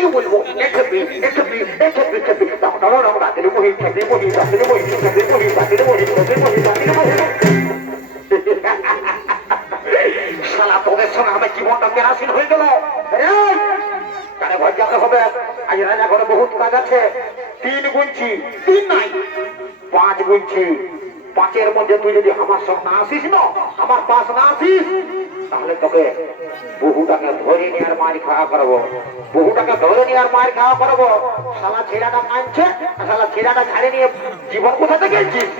কি বলবো শালা তোদের সঙ্গে আমার জীবনটা কেরাসিন হয়ে গেল। তারে ভয় যেতে হবে। আজ রাজা ঘরে বহুত কাজ আছে। 3 গুনছি, 3 নাই 5 গুনছি। 5-এর মধ্যে তুই যদি আমার সঙ্গে না আসিস না, আমার পাশ না আসিস, তাহলে তোকে বহুটাকে ধরে নিয়ে আর মার খাওয়া করবো। বহুটাকে ধরে নিয়ে আর মার খাওয়া করবো। শালা ছেলেটা মানছে, শালা ছেলেটা ঝাড়ে নিয়ে জীবন কোথা থেকে গেছিস?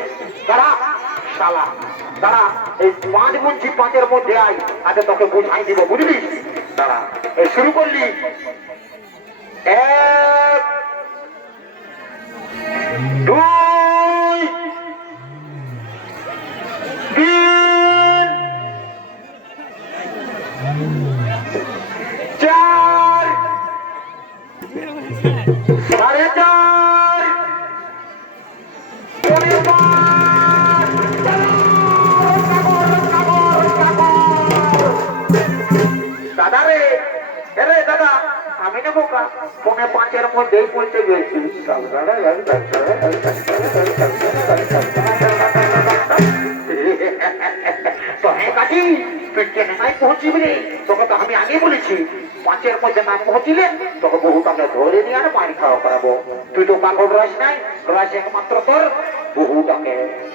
দাঁড়া শালা দাঁড়া, এই 5 গুনছি, 5-এর মধ্যে আয়, আগে তোকে বুঝাই দিব, বুঝলি? দাঁড়া, এই শুরু করলি। 1 2 3 4 4.5 দাদা রে, রে দাদা, আমি নেবো 4.5-এর মধ্যেই পৌঁছে গেছি। তো হ্যাঁ কাকি, তুই চেন্নাই পৌঁছিবি রে। তোকে তো আমি আগে বলেছি 5-এর মধ্যে না পৌঁছিলে তোকে বহুটাকে ধরে নিয়ে আর মারি খাওয়া করাবো। তুই তো পাগল রস নাই, রস একমাত্র তোর বহুটাকে।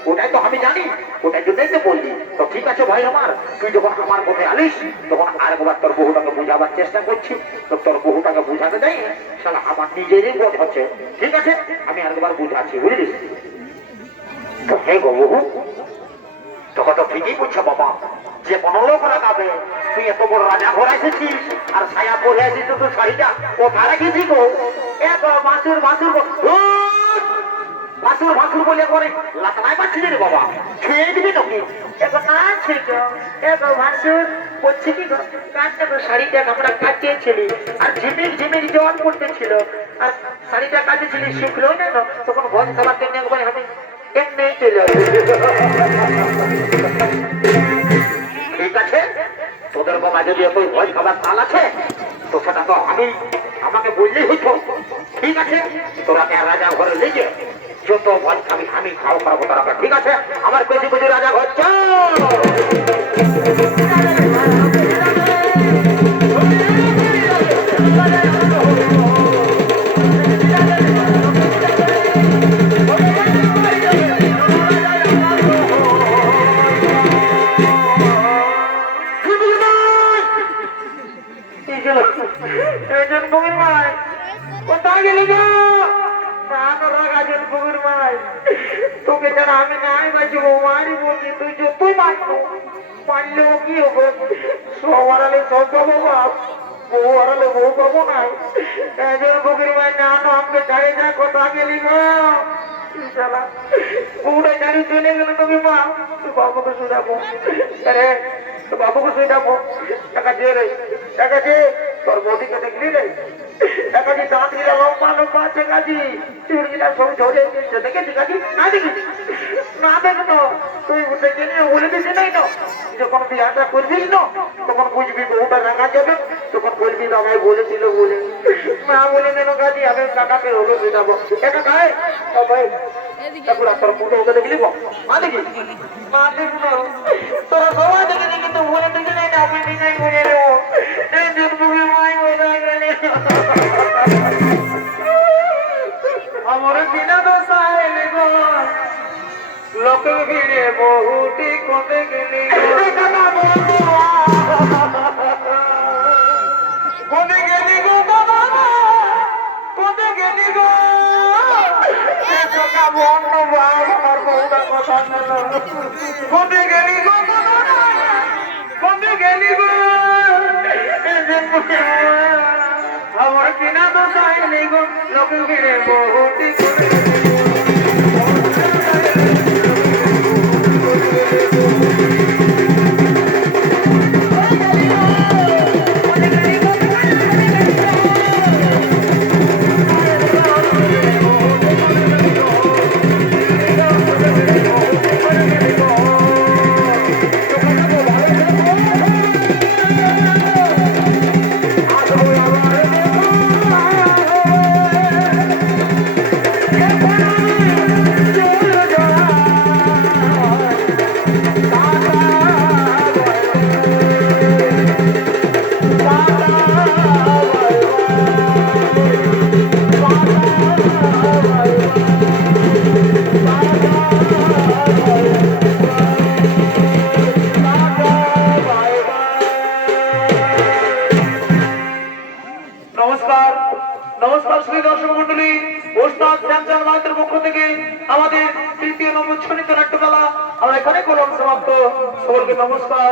ওটাই তো আমি জানি, ওটাই জন্যই তো বললি। তো ঠিক আছে ভাই আমার, তুই যখন আমার কোথায় আলিস তখন আরেকবার তোর বহুটাকে বুঝাবার চেষ্টা করছি। তো তোর বহুটাকে বুঝাতে যাই শালা আমার নিজেরই বোধ হচ্ছে। ঠিক আছে, আমি আরেকবার বুঝাচ্ছি, বুঝলিস? তো হে গো বহু, তোকে তো ঠিকই বুঝছে বাবা, যে কোনো লোক রাখাবে। তুই এত বড় রাজা ঘর এসেছিস আর ছায়া পরে আসিস, তো শাড়িটা কোথায় রেখেছি গো? এত বাসুর বাসুর ভাসুর ভাসুর বলে করে লাতানায় পাচ্ছিলি রে বাবা, ছুঁয়ে দিবি নাকি? এখন না ছুঁয়ে এগো ভাসুর বলছি কি গো, কাটতে তো শাড়িটা আমরা কাটিয়েছিলি আর ঝিমিক ঝিমিক জল পড়তেছিল, আর শাড়িটা কাটিয়েছিলি শুকলো না, তখন ভোজ খাবার জন্য একবার আমি এমনি চলে আসি। ঠিক আছে, তোদের বাবা যদি এত ভয় খাবার তাল আছে তো সেটা তো আমাকে বললেই হইতো। ঠিক আছে, তোরা রাজা ঘরে লেগে যত ভয় খাবি আমি খাও খাবো তারা। ঠিক আছে, আমার পেছি পেছি রাজা ঘর কোথায় গেলি গো? তোকে যারা আমি নাই বাঁচবো, মারিবো, কিন্তু তুই মারলেও কি হবো? সব হারালে সব পাবো বাপ, বউ হারালে বউ পাবো নাই। একজন ফকির ভাই না আমাকে ছাড়ে যা, কোথা গেলি গো? বউটা ছাড়ি চলে গেল তুমি মা, তুই বাবুকে শুধাবো। আরে তো বাবুকে শুধাবো, টাকা দিয়ে রে, টাকা দিয়ে। তোর বৌদিকে দেখলি রে, একাজি দাঁত গিলা লম্বা লম্বা আছে, কাজি চুল গিলা সব ঝরে দিচ্ছে, দেখেছি কাজি? না দেখিস? না দেখো, তুই দেখে নিয়ে বলে দিছি নাই না, যখন বিয়াটা করবিস না তখন বুঝবি বউটা রাখা যাবে, তখন বলবি আমায় বলেছিল বলে। না বলে নেন কাজি, আমি কাকাকে হলো শুধাবো। এটা খায় ভাই তোর ফুটো ওকে দেখলি গো? মা দেখি মা দেখব না, তোরা সবাই দেখেছি কিন্তু বলে দেখি নাই না, আমি নাই বলে নেবো। এই জন্মকে মাই বলে গেলে আমার বিনা দশায় গো, লোক ভিড়ে বহুটি কোনে গেলি কোনে গেলি গো বাবা, কোনে গেলি গো? অন্য বাপ আমার বউটা কথা নেল, কোনে গেলি গো বাবা, কোনে গেলি গো? আমার বিনা দশায় গো, লোক ভিড়ে বহুটি কোনে নমস্কার শ্রী দর্শক মন্ডলী, ওস্তাদ শ্যামচাঁদ মাহাতের পক্ষ থেকে আমাদের তৃতীয় নম্বর ছনিত নাট্যকলা আমরা এখানে কলম সমাপ্ত। সকলকে নমস্কার।